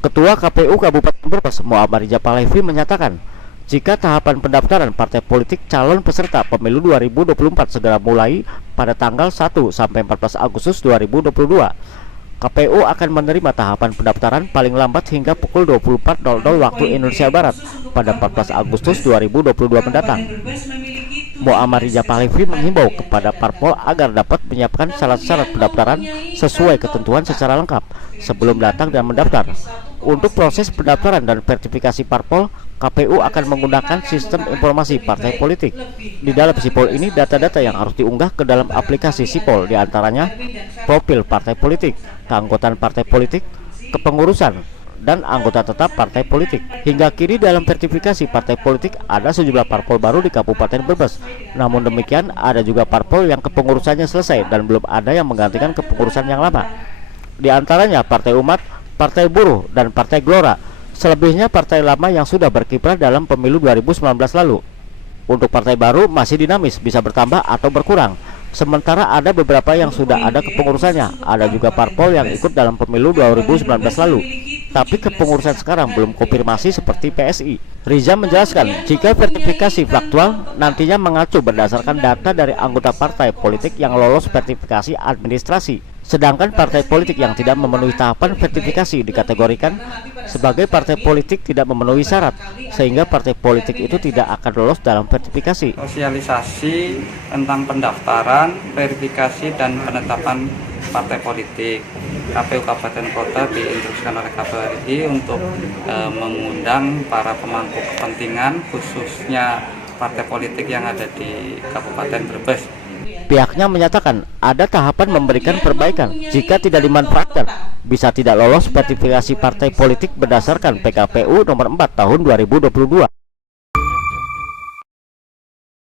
Ketua KPU Kabupaten Brebes, Muhammad Rijapalevi menyatakan, jika tahapan pendaftaran partai politik calon peserta pemilu 2024 segera mulai pada tanggal 1 sampai 14 Agustus 2022, KPU akan menerima tahapan pendaftaran paling lambat hingga pukul 24.00 waktu Indonesia Barat pada 14 Agustus 2022 mendatang. Muhammad Rijapalevi menghimbau kepada parpol agar dapat menyiapkan syarat-syarat pendaftaran sesuai ketentuan secara lengkap sebelum datang dan mendaftar. Untuk proses pendaftaran dan verifikasi parpol, KPU akan menggunakan sistem informasi partai politik. Di dalam Sipol ini, data-data yang harus diunggah ke dalam aplikasi Sipol diantaranya profil partai politik, keanggotaan partai politik, kepengurusan, dan anggota tetap partai politik. Hingga kini dalam verifikasi partai politik ada sejumlah parpol baru di Kabupaten Brebes. Namun demikian ada juga parpol yang kepengurusannya selesai dan belum ada yang menggantikan kepengurusan yang lama. Di antaranya Partai Umat, Partai Buruh, dan Partai Gelora. Selebihnya partai lama yang sudah berkiprah dalam pemilu 2019 lalu. Untuk partai baru masih dinamis, bisa bertambah atau berkurang. Sementara ada beberapa yang sudah ada kepengurusannya. Ada juga parpol yang ikut dalam pemilu 2019 lalu, tapi kepengurusan sekarang belum konfirmasi seperti PSI. Riza menjelaskan, jika verifikasi faktual nantinya mengacu berdasarkan data dari anggota partai politik yang lolos verifikasi administrasi. Sedangkan partai politik yang tidak memenuhi tahapan verifikasi dikategorikan sebagai partai politik tidak memenuhi syarat, sehingga partai politik itu tidak akan lolos dalam verifikasi. Sosialisasi tentang pendaftaran, verifikasi, dan penetapan partai politik. KPU Kabupaten Kota diinstruksikan oleh KPU RI untuk mengundang para pemangku kepentingan, khususnya partai politik yang ada di Kabupaten Brebes. Pihaknya menyatakan ada tahapan memberikan perbaikan. Jika tidak dimanfaatkan, bisa tidak lolos verifikasi partai politik berdasarkan PKPU nomor 4 tahun 2022.